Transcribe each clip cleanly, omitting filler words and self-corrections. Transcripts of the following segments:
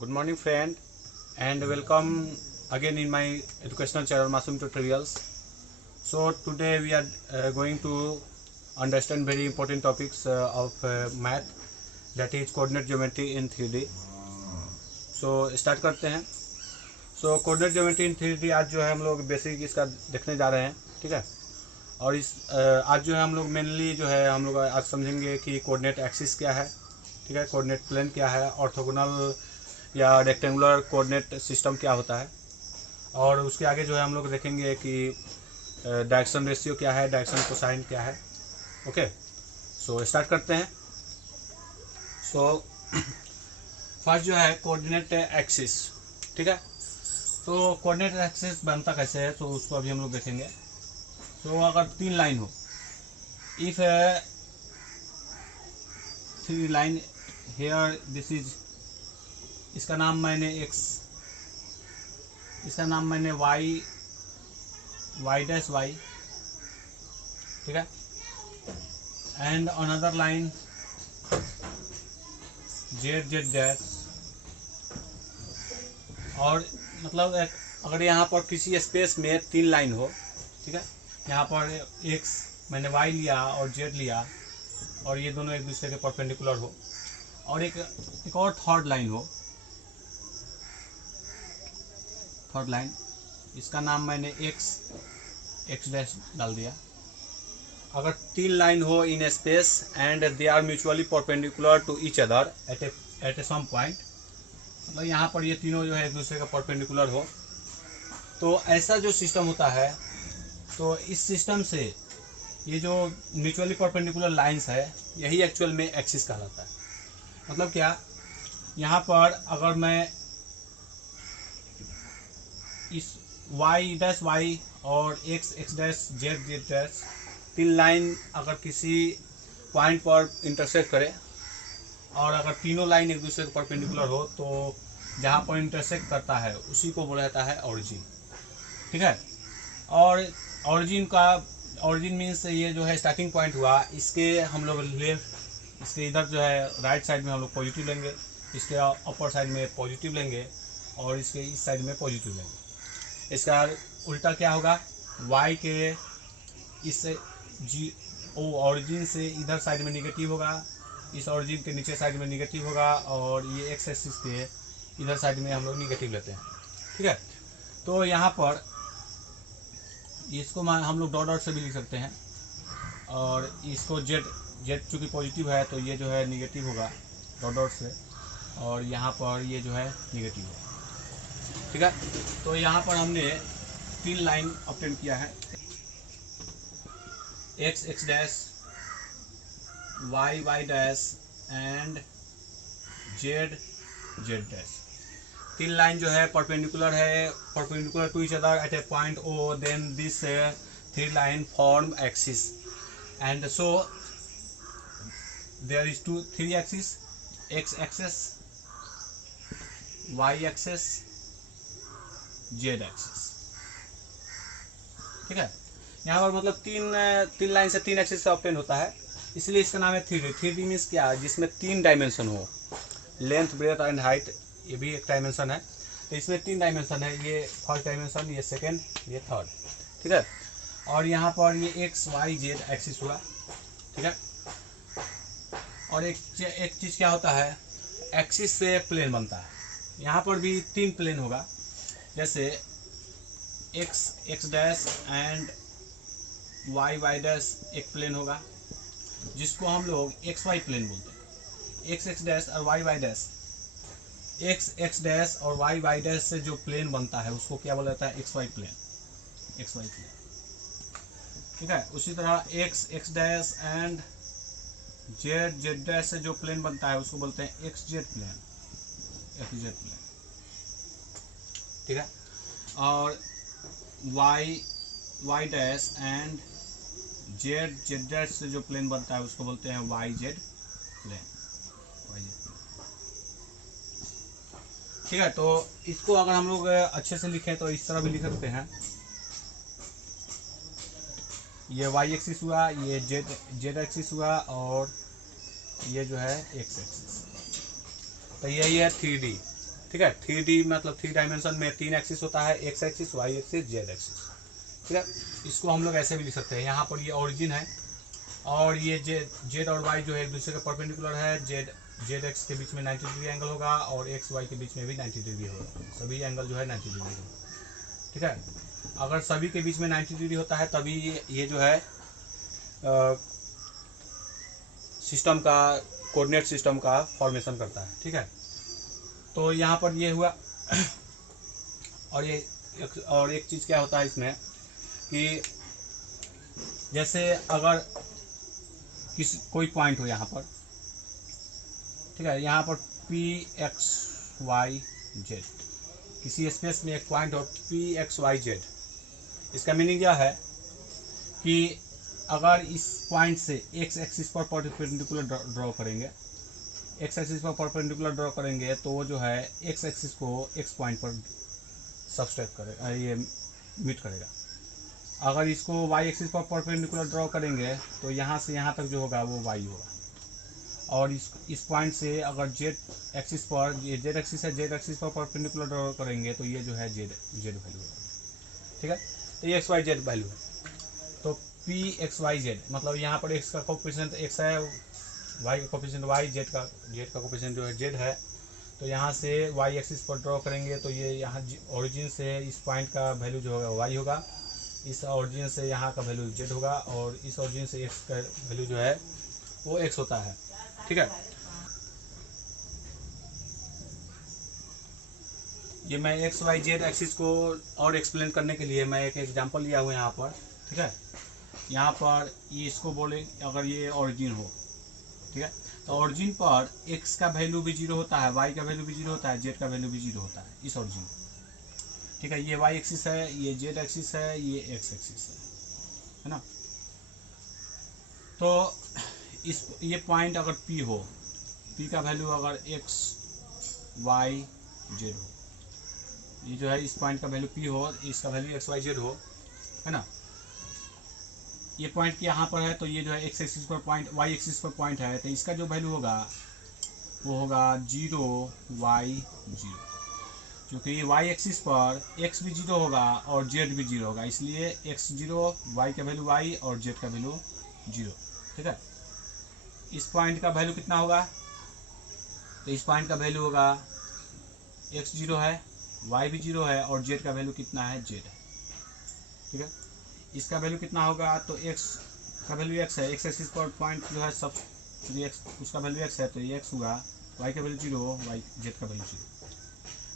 Good morning, friend, and welcome again in my educational channel Masum Tutorials. So today we are going to understand very important topics of math, that is coordinate geometry in 3D. So start करते हैं. So coordinate geometry in 3D आज जो है हम लोग basic इसका देखने जा रहे हैं, ठीक है. और इस आज जो है हम लोग मेनली जो है हम लोग आज समझेंगे कि कोऑर्डिनेट एक्सिस क्या है, ठीक है, कोऑर्डिनेट प्लेन क्या है, ऑर्थोगोनल या रेक्टेंगुलर कोऑर्डिनेट सिस्टम क्या होता है, और उसके आगे जो है हम लोग देखेंगे कि डायरेक्शन रेशियो क्या है, डायरेक्शन कोसाइन क्या है. ओके, सो स्टार्ट करते हैं. सो फर्स्ट जो है कोऑर्डिनेट एक्सिस, ठीक है. तो कोऑर्डिनेट एक्सिस बनता कैसे है, तो उसको अभी हम लोग देखेंगे. तो अगर तीन लाइन हो, if three line here, this is, इसका नाम मैंने x, इसका नाम मैंने y डैश y, ठीक है. And another line z dash. और मतलब अगर यहाँ पर किसी स्पेस में तीन लाइन हो, ठीक है, यहाँ पर x मैंने y लिया और z लिया, और ये दोनों एक दूसरे के परपेंडिकुलर हो, और एक और थर्ड लाइन हो, थर्ड लाइन, इसका नाम मैंने x डैश डाल दिया. अगर तीन लाइन हो in a space and they are mutually perpendicular to each other at a some point, मतलब यहाँ पर ये तीनों जो है एक दूसरे का परपेंडिकुलर हो, तो ऐसा जो सिस्टम होता है, तो इस सिस्टम से ये जो म्यूचुअली परपेंडिकुलर लाइंस है, यही एक्चुअल में एक्सिस कहलाता है. मतलब क्या, यहाँ पर अगर मैं इस y डैश y और x डैश z डैश तीन लाइन अगर किसी पॉइंट पर इंटरसेक्ट करे, और अगर तीनों लाइन एक दूसरे के परपेंडिकुलर हो, तो जहाँ पर इंटरसेक्ट करता है उसी को बोला जाता है ऑरिजिन, ठीक है. और ऑरिजिन मीन्स ये जो है स्टार्टिंग पॉइंट हुआ, इसके हम लोग लेफ्ट, इसके इधर जो है राइट साइड में हम लोग पॉजिटिव लेंगे, इसके अपर साइड में पॉजिटिव लेंगे, और इसके इस साइड में पॉजिटिव लेंगे. इसका उल्टा क्या होगा, y के इस ऑरिजिन से इधर साइड में निगेटिव होगा, इस ऑरिजिन के नीचे साइड में निगेटिव होगा, और ये x एक्सिस के इधर साइड में हम लोग निगेटिव लेते हैं, ठीक है. तो यहाँ पर इसको हम लोग डॉट से भी लिख सकते हैं, और इसको z चूँकि पॉजिटिव है तो ये जो है निगेटिव होगा डॉट से, और यहाँ पर ये जो है निगेटिव होगा, ठीक है. तो यहाँ पर हमने तीन लाइन ऑब्टेन किया है, x dash, y dash and z dash. तीन लाइन जो है परपेंडिकुलर है, perpendicular to each other at a point O, then this three line form axis, and so there is three axis, x axis, y axis, z axis, ठीक है. यहाँ पर मतलब तीन लाइन से तीन एक्सिस से ऑब्टेन होता है, इसलिए इसका नाम है 3D. 3D मीन्स क्या, जिसमें तीन डायमेंशन हो, लेंथ, ब्रेथ एंड हाइट, ये भी एक डायमेंशन है. तो इसमें तीन डायमेंशन है, ये फर्स्ट डायमेंशन, ये सेकेंड, ये थर्ड, ठीक है. और यहाँ पर ये x y z एक्सिस हुआ, ठीक है. और एक चीज़ क्या होता है, एक्सिस से प्लेन बनता है. यहाँ पर भी तीन प्लेन होगा, जैसे x dash and y dash एक प्लेन होगा, जिसको हम लोग xy प्लेन बोलते हैं. x डैश और y डैश, x डैश और y डैश से जो प्लेन बनता है उसको क्या बोला जाता है, xy प्लेन, ठीक है. उसी तरह x dash and z dash से जो प्लेन बनता है उसको बोलते हैं xz प्लेन, ठीक है. और y dash and z dash से जो प्लेन बनता है उसको बोलते हैं yz प्लेन, ठीक है. तो इसको अगर हम लोग अच्छे से लिखें तो इस तरह भी लिख सकते हैं, ये y एक्सिस हुआ, ये z एक्सिस हुआ, और ये जो है x एक्सिस. तो यही है 3D. ठीक है। 3D मतलब 3 डायमेंशन में 3 एक्सिस होता है, x axis, y axis, z axis, ठीक है। इसको हम लोग ऐसे भी लिख सकते हैं, यहाँ पर ये ओरिजिन है और ये जेड और वाई जो है एक दूसरे के परपेंडिकुलर है। जेड एक्स के बीच में 90 डिग्री एंगल होगा और एक्स वाई के बीच में भी 90 डिग्री होगा, सभी एंगल जो है 90 डिग्री होगा, ठीक है। अगर सभी के बीच में 90 डिग्री होता है तभी ये जो है सिस्टम का कोऑर्डिनेट सिस्टम का फॉर्मेशन करता है, ठीक है। तो यहाँ पर ये हुआ और एक चीज़ क्या होता है इसमें कि जैसे अगर कोई पॉइंट हो यहाँ पर, ठीक है, यहाँ पर पी एक्स वाई जेड, किसी स्पेस में एक पॉइंट हो पी एक्स वाई जेड, इसका मीनिंग यह है कि अगर इस पॉइंट से एक्स एक्सिस पर परपेंडिकुलर ड्रॉ करेंगे, एक्स एक्सिस पर परपेंडिकुलर ड्रॉ करेंगे तो वो जो है एक्स एक्सिस को एक्स पॉइंट पर सबस्ट्रैक्ट करेगा, ये मीट करेगा। अगर इसको वाई एक्सिस पर परपेंडिकुलर ड्रॉ करेंगे तो यहाँ से यहाँ तक जो होगा वो वाई होगा, और इस पॉइंट से अगर जेड एक्सिस पर, ये जेड एक्सिस है, जेड एक्सिस पर परपेंडिकुलर ड्रॉ करेंगे तो ये जो है जेड वैल्यू होगा, ठीक है। तो ये एक्स वाई जेड वैल्यू है। तो पी एक्स वाई जेड मतलब यहाँ पर एक्स का कोफिशिएंट एक्स है, वाई का कोफिशिएंट वाई, जेड का कोफिशिएंट जो है जेड है। तो यहाँ से वाई एक्सिस पर ड्रॉ करेंगे तो ये यहाँ ओरिजिन से इस पॉइंट का वैल्यू जो होगा वाई होगा, इस ओरिजिन से यहाँ का वैल्यू जेड होगा और इस ओरिजिन से एक्स का वैल्यू जो है वो एक्स होता है, ठीक है। ये मैं एक्स वाई जेड एक्सिस को और एक्सप्लेन करने के लिए मैं एक एग्जांपल लिया हूँ यहाँ पर, ठीक है। यहाँ पर ये इसको बोले अगर ये ओरिजिन हो, ठीक है, तो ओरिजिन पर एक्स का वैल्यू भी 0 होता है, वाई का वैल्यू भी 0 होता है, जेड का वैल्यू भी 0 होता है इस ओरिजिन, ठीक है। ये वाई एक्सिस है, ये जेड एक्सिस है, ये एक्स एक्सिस है ना। तो ये पॉइंट अगर पी हो, पी का वैल्यू अगर एक्स वाई जेड हो, ये जो है इस पॉइंट का वैल्यू पी हो, इसका वैल्यू एक्स वाई जेड हो, है ना। ये पॉइंट यहाँ पर है तो ये जो है एक्स एक्सिस पर पॉइंट, वाई एक्सिस पर पॉइंट है, तो इसका जो वैल्यू होगा वो होगा 0 वाई 0, क्योंकि वाई एक्सिस पर एक्स भी 0 होगा और जेड भी 0 होगा, इसलिए एक्स 0, वाई का वैल्यू वाई और जेड का वैल्यू 0, ठीक है। इस पॉइंट का वैल्यू कितना होगा, तो इस पॉइंट का वैल्यू होगा एक्स 0 है, वाई भी 0 है और जेड का वैल्यू कितना है, जेड है, ठीक है। इसका वैल्यू कितना होगा, तो एक्स का वैल्यू एक्स है, एक्स एक्सिस पर पॉइंट जो है सब एक्स, उसका वैल्यू एक्स है तो ये एक्स हुआ, वाई का वैल्यू 0, वाई जेड का वैल्यू 0,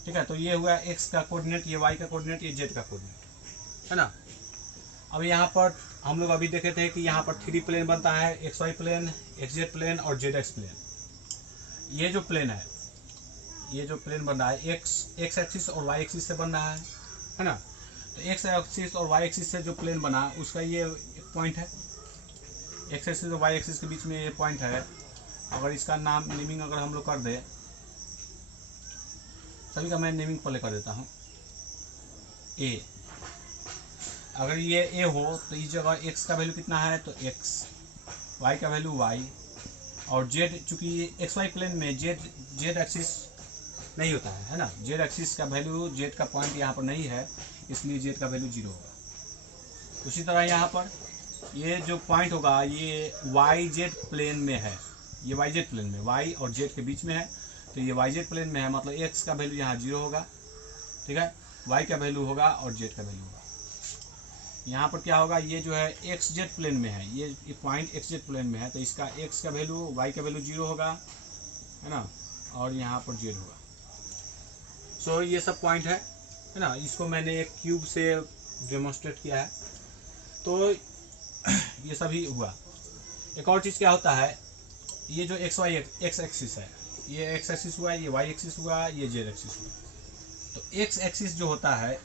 ठीक है। तो ये हुआ एक्स का कोऑर्डिनेट, ये वाई का कोऑर्डिनेट, ये जेड का कोऑर्डिनेट, है ना। अब यहाँ पर हम लोग अभी देखे थे कि यहाँ पर 3 प्लेन बनता है, x y plane, x z plane और जेड एक्स प्लेन। ये जो प्लेन है, ये जो प्लेन बन रहा है एक्स एक्सिस और वाई एक्सिस से बन रहा है ना। तो एक्स एक्सिस और वाई एक्सिस से जो प्लेन बना उसका ये एक पॉइंट है, एक्स एक्सिस और वाई एक्सिस के बीच में ये पॉइंट है। अगर इसका नाम नेमिंग अगर हम लोग कर दे, सभी का मैं नेमिंग पहले कर देता हूँ, ए। अगर ये ए हो तो इस जगह एक्स का वैल्यू कितना है, तो एक्स, वाई का वैल्यू वाई और जेड, चूँकि एक्स वाई प्लेन में जेड एक्सिस नहीं होता है ना, जेड एक्सिस का वैल्यू, जेड का पॉइंट यहाँ पर नहीं है, इसलिए जेड का वैल्यू 0 होगा। उसी तरह यहाँ पर ये जो पॉइंट होगा ये वाई जेड प्लेन में है, ये वाई जेड प्लेन में, वाई और जेड के बीच में है, तो ये वाई जेड प्लेन में है, मतलब एक्स का वैल्यू यहाँ 0 होगा, ठीक है, वाई का वैल्यू होगा और जेड का वैल्यू होगा। यहाँ पर क्या होगा, ये जो है एक्स जेड प्लेन में है, ये पॉइंट एक्स जेड प्लेन में है, तो इसका एक्स का वैल्यू, वाई का वैल्यू 0 होगा, है ना, और यहाँ पर जेड होगा। सो ये सब पॉइंट है ना। इसको मैंने एक क्यूब से डेमोन्स्ट्रेट किया है, तो ये सभी हुआ। एक और चीज़ क्या होता है, ये जो एक्स एक्सिस है, ये एक्स एक्सिस हुआ, ये वाई एक्सिस हुआ, ये जेड एक्सिस हुआ। तो एक्स एक्सिस जो होता है,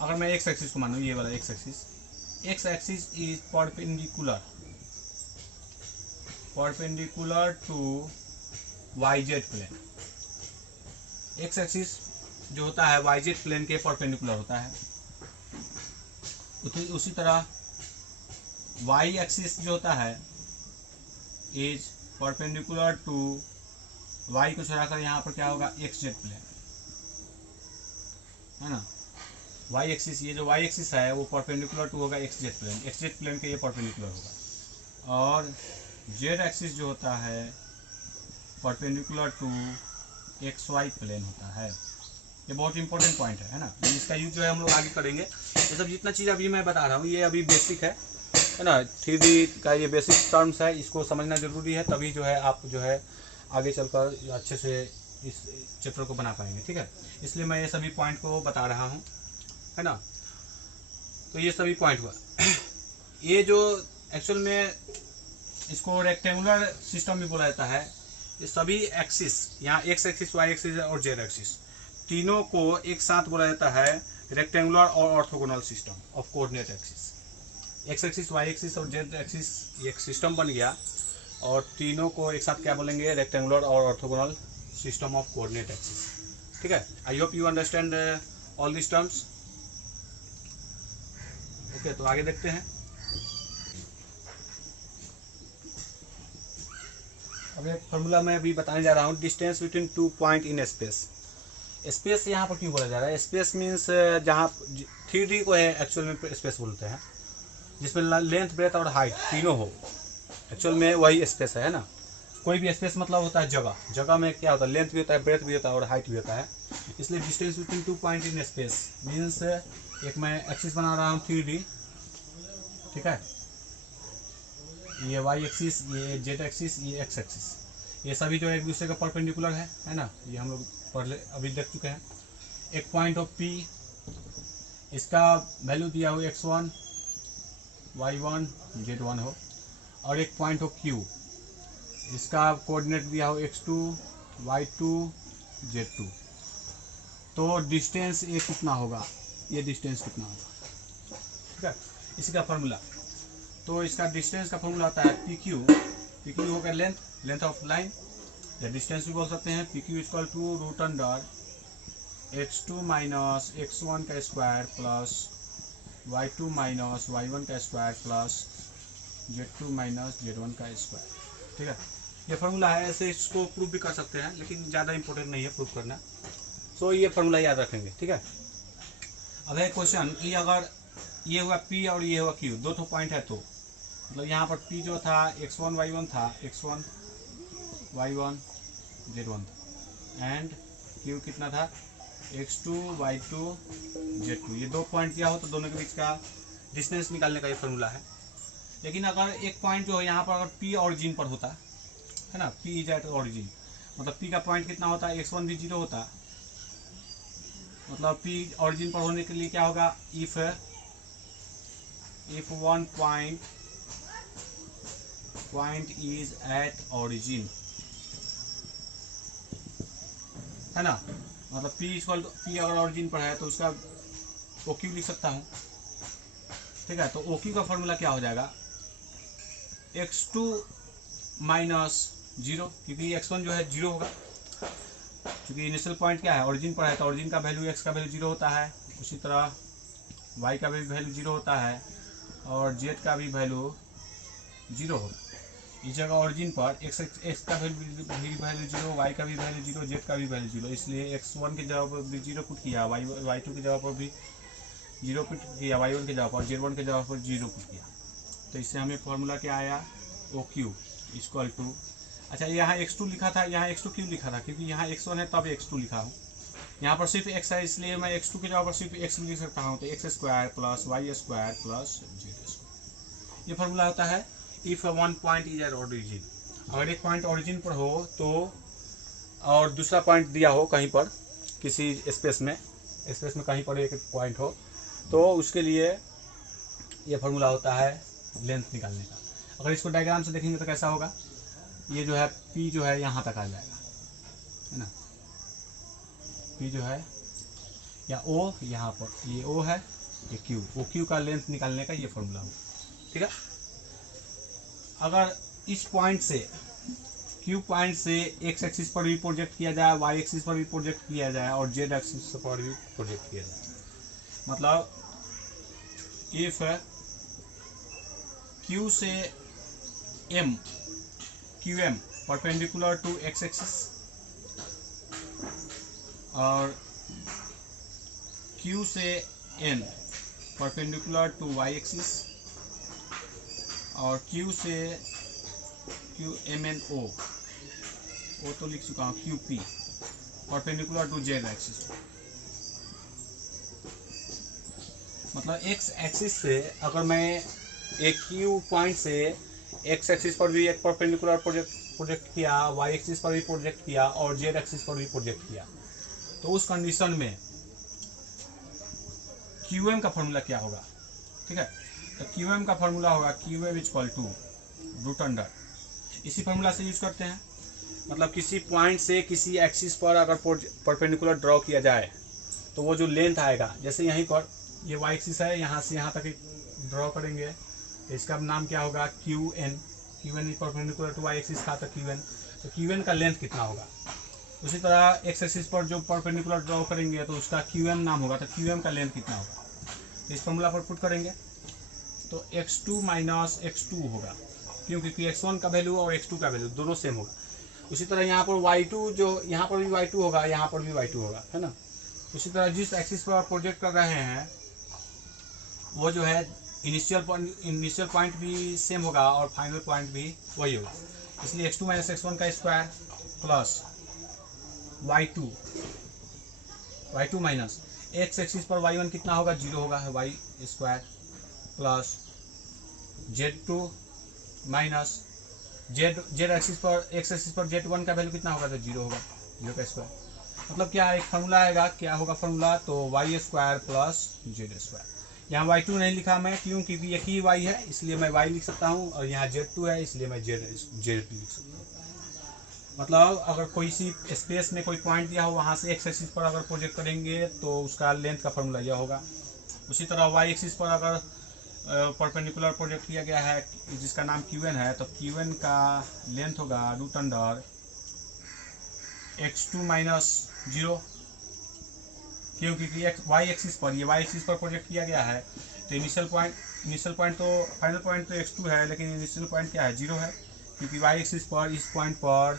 अगर मैं एक्स एक्सिस को मानूँ, ये वाला x axis is perpendicular to y z plane. X axis जो होता है वाई जेड प्लेन के परपेंडिकुलर होता है। उसी तरह वाई एक्सिस जो होता है इज परपेंडिकुलर टू, वाई को छोड़ाकर यहाँ पर क्या होगा, एक्स जेड प्लेन, है ना। वाई एक्सिस, ये जो वाई एक्सिस है वो परपेंडिकुलर टू होगा एक्स जेड प्लेन के ये परपेंडिकुलर होगा, और जेड एक्सिस जो होता है perpendicular to x y plane होता है। ये बहुत इंपॉर्टेंट पॉइंट है ना। इसका यूज जो है हम लोग आगे करेंगे। ये सब जितना चीज़ अभी मैं बता रहा हूँ ये अभी बेसिक है ना। 3D का ये बेसिक टर्म्स है, इसको समझना जरूरी है, तभी जो है आप जो है आगे चलकर अच्छे से इस चैप्टर को बना पाएंगे, ठीक है। इसलिए मैं ये सभी पॉइंट को बता रहा हूँ, है ना। तो ये सभी पॉइंट हुआ। ये जो एक्चुअल में इसको रेक्टेंगुलर सिस्टम भी बोला जाता है। ये सभी एक्सिस, यहाँ एक्स एक्सिस, वाई एक्सिस और जेड एक्सिस, तीनों को एक साथ बोला जाता है रेक्टेंगुलर और orthogonal system of coordinate axis. X axis, y axis और जेड एक्सिस एक सिस्टम बन गया, और तीनों को एक साथ क्या बोलेंगे, रेक्टेंगुलर और orthogonal system of coordinate axis, ठीक है। आई hope you understand all this terms. Okay, तो आगे देखते हैं। अब एक फॉर्मूला मैं अभी बताने जा रहा हूँ, distance between two point in space. Space यहाँ पर क्यों बोला जा रहा है? स्पेस मीन्स जहाँ 3D को है एक्चुअल में स्पेस बोलते हैं, जिसमें लेंथ, ब्रेथ और हाइट तीनों हो, एक्चुअल में वही स्पेस है ना। कोई भी स्पेस मतलब होता है जगह, जगह में क्या होता है, लेंथ भी होता है, ब्रेथ भी होता है और हाइट भी होता है। इसलिए distance between two point in space means एक मैं एक्सिस बना रहा हूँ 3D, ठीक है। ये वाई एक्सिस, ये जेड एक्सिस, ये एक्स एक्सिस, ये सभी जो एक दूसरे का परपेंडिकुलर है ना। ये हम लोग पहले अभी देख चुके हैं। एक पॉइंट ऑफ P, इसका वैल्यू दिया हो x1, y1, z1 हो, और एक पॉइंट ऑफ Q, इसका कोऑर्डिनेट दिया हो x2, y2, z2। तो डिस्टेंस ये कितना होगा, ये डिस्टेंस कितना होगा, ठीक है। इसी का फॉर्मूला, तो इसका डिस्टेंस का फॉर्मूला आता है PQ होगा लेंथ ऑफ लाइन, या डिस्टेंस भी बोल सकते हैं। PQ equal to root under x2 minus x1 का square plus y2 minus y1 का square plus z2 minus z1 का स्क्वायर, ठीक है। ये फार्मूला है, ऐसे इसको प्रूफ भी कर सकते हैं, लेकिन ज़्यादा इंपॉर्टेंट नहीं है प्रूफ करना। तो ये फार्मूला याद रखेंगे, ठीक है। अब है क्वेश्चन कि अगर ये हुआ P और ये हुआ Q, दो पॉइंट है, तो मतलब यहाँ पर P जो था x1 y1 था, x1 y1 z1 था, एंड Q कितना था, x2 y2 z2। ये दो पॉइंट दिया हो तो दोनों के बीच का डिस्टेंस निकालने का ये फार्मूला है। लेकिन अगर एक पॉइंट जो है यहाँ पर अगर P ऑरिजिन पर होता है ना, P इज एट ऑरिजिन, मतलब P का पॉइंट कितना होता है, x1 भी 0 होता, मतलब P ऑरिजिन पर होने के लिए क्या होगा, if one point is at origin, है ना। मतलब P अगर ऑरिजिन पर है तो उसका OQ लिख सकता हूँ, ठीक है। तो OQ का फॉर्मूला क्या हो जाएगा, x2 माइनस 0, क्योंकि x1 जो है 0 होगा, क्योंकि इनिशियल पॉइंट क्या है, ऑरिजिन पर है, तो ऑरिजिन का वैल्यू x का वैल्यू 0 होता है। उसी तरह y का भी वैल्यू 0 होता है, और z का भी वैल्यू 0 होगा। इस जगह ऑरिजिन पर x का वैल्यू 0, y का भी वैल्यू 0, z का भी वैल्यू 0, इसलिए x1 की जगह पर भी 0 पुट किया, y2 की जगह पर भी 0 पुट किया, y1 की जगह पर, z1 की जगह पर 0 पुट किया। तो इससे हमें फॉर्मूला क्या आया, OQ इक्वल टू, अच्छा यहाँ x2 लिखा था, यहाँ x2 क्यों लिखा था, क्योंकि यहाँ x1 है तब x2 लिखा हूँ। यहाँ पर सिर्फ x है, इसलिए मैं x2 की जगह पर सिर्फ x लिख सकता हूँ, तो x square plus y square plus z square. ये फॉर्मूला होता है if one point is at origin. अगर एक पॉइंट ऑरिजिन पर हो तो, और दूसरा पॉइंट दिया हो कहीं पर किसी स्पेस में कहीं पर एक पॉइंट हो, तो उसके लिए ये फार्मूला होता है लेंथ निकालने का। अगर इसको डायग्राम से देखेंगे तो कैसा होगा, ये जो है P जो है यहाँ तक आ जाएगा, है ना। P जो है या O यहाँ पर, ये O है, ये Q, OQ का लेंथ निकालने का ये फार्मूला हो, ठीक है। अगर इस पॉइंट से, Q पॉइंट से x एक्सिस पर भी प्रोजेक्ट किया जाए, y एक्सिस पर भी प्रोजेक्ट किया जाए, और z एक्सिस पर भी प्रोजेक्ट किया जाए, मतलब इफ Q से QM perpendicular to x axis, और Q से N perpendicular to y axis और Q से QMNO वो तो लिख चुका हूँ, QP perpendicular to Z axis. मतलब x एक्सिस से अगर मैं एक Q पॉइंट से x एक्सिस पर भी एक परपेंडिकुलर प्रोजेक्ट किया, y एक्सिस पर भी प्रोजेक्ट किया और z एक्सिस पर भी प्रोजेक्ट किया, तो उस कंडीशन में QM का फॉर्मूला क्या होगा? ठीक है, तो QM का फॉर्मूला होगा QM equal to root under, इसी फॉर्मूला से यूज करते हैं। मतलब किसी पॉइंट से किसी एक्सिस पर अगर परपेंडिकुलर ड्रॉ किया जाए तो वो जो लेंथ आएगा, जैसे यहीं पर ये y एक्सिस है, यहाँ से यहाँ तक ड्रॉ करेंगे, इसका नाम क्या होगा? QN perpendicular to y axis था तो QN, तो QN का लेंथ कितना होगा? उसी तरह x एक्सिस पर जो परपेंडिकुलर ड्रॉ करेंगे तो उसका QM नाम होगा, तो QM का लेंथ कितना होगा? तो इस फॉर्मूला पर पुट करेंगे तो x2 माइनस x2 होगा, क्योंकि x1 का वैल्यू और x2 का वैल्यू दोनों सेम होगा। उसी तरह यहाँ पर y2, जो यहाँ पर भी y2 होगा, यहाँ पर भी y2 होगा, है ना। उसी तरह जिस एक्सिस पर प्रोजेक्ट कर रहे हैं वो जो है इनिशियल पॉइंट भी सेम होगा और फाइनल पॉइंट भी वही होगा। इसलिए x2 माइनस x1 का square plus y2 minus x axis पर y1 कितना होगा? 0 होगा, है y square plus z2 minus z axis पर x एक्सिस पर z1 का वैल्यू कितना होगा? तो 0 होगा, 0 का स्क्वायर। मतलब क्या एक फार्मूला आएगा, क्या होगा फार्मूला? तो y square plus z square. यहाँ y2 नहीं लिखा मैं, क्यों? क्योंकि एक ही y है इसलिए मैं y लिख सकता हूँ, और यहाँ z2 है इसलिए मैं z लिख सकता हूँ। मतलब अगर कोई सी स्पेस में कोई पॉइंट दिया हो, वहाँ से x एक्सिस पर अगर प्रोजेक्ट करेंगे तो उसका लेंथ का फॉर्मूला यह होगा। उसी तरह y एक्सिस पर अगर परपेंडिकुलर प्रोजेक्ट किया गया है जिसका नाम QN है, तो QN का लेंथ होगा रूट अंडर x2 माइनस 0, क्योंकि y एक्सिस पर प्रोजेक्ट किया गया है तो इनिशियल पॉइंट तो फाइनल पॉइंट तो x2 है, लेकिन इनिशियल पॉइंट क्या है? 0 है, क्योंकि y एक्सिस पर इस पॉइंट पर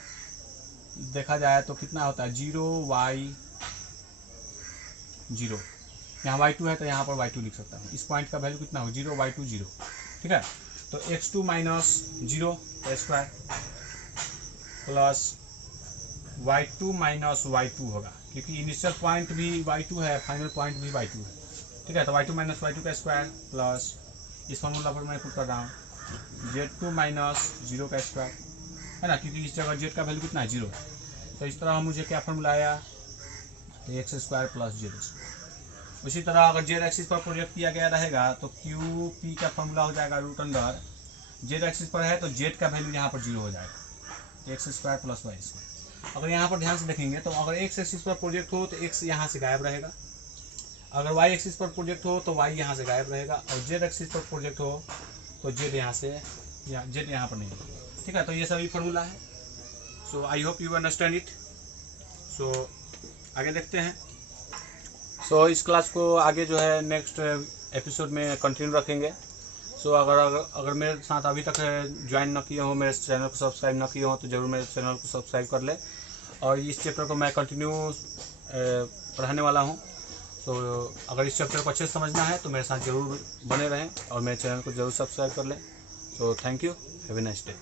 देखा जाए तो कितना होता है? 0 y 0, यहाँ y2 है तो यहाँ पर y2 लिख सकता हूँ। इस पॉइंट का वैल्यू कितना हो? 0 y2 0, ठीक है। तो x2 माइनस 0 का square plus y2 minus y2 होगा, क्योंकि इनिशियल पॉइंट भी y2 है, फाइनल पॉइंट भी y2 है, ठीक है। तो y2 माइनस y2 का स्क्वायर प्लस इस फॉर्मूला पर मैं पुट कर रहा हूँ z2 माइनस 0 का स्क्वायर, है ना, क्योंकि इस जगह z का वैल्यू कितना है? 0 है। तो इस तरह मुझे क्या फॉर्मूला आया? तो x square plus z square. उसी तरह अगर z एक्सिस पर प्रोजेक्ट किया गया रहेगा तो QP का फॉर्मूला हो जाएगा रूट अंडर, z एक्सिस पर है तो z का वैल्यू यहाँ पर 0 हो जाएगा, x square plus y square. अगर यहाँ पर ध्यान से देखेंगे तो अगर x एक्सिस पर प्रोजेक्ट हो तो x यहाँ से गायब रहेगा, अगर y एक्सिस पर प्रोजेक्ट हो तो y यहाँ से गायब रहेगा, और z एक्सिस पर प्रोजेक्ट हो तो z यहाँ से z यहाँ पर नहीं होगा, ठीक है। तो ये सभी फॉर्मूला है। So I hope you understand it. So आगे देखते हैं। सो इस क्लास को आगे जो है नेक्स्ट एपिसोड में कंटिन्यू रखेंगे। सो अगर मेरे साथ अभी तक ज्वाइन न किए हो, मेरे चैनल को सब्सक्राइब न किए हो, तो ज़रूर मेरे चैनल को सब्सक्राइब कर ले। और इस चैप्टर को मैं कंटिन्यू पढ़ाने वाला हूँ। तो अगर इस चैप्टर को अच्छे से समझना है तो मेरे साथ ज़रूर बने रहें और मेरे चैनल को ज़रूर सब्सक्राइब कर लें। So thank you, have a nice day.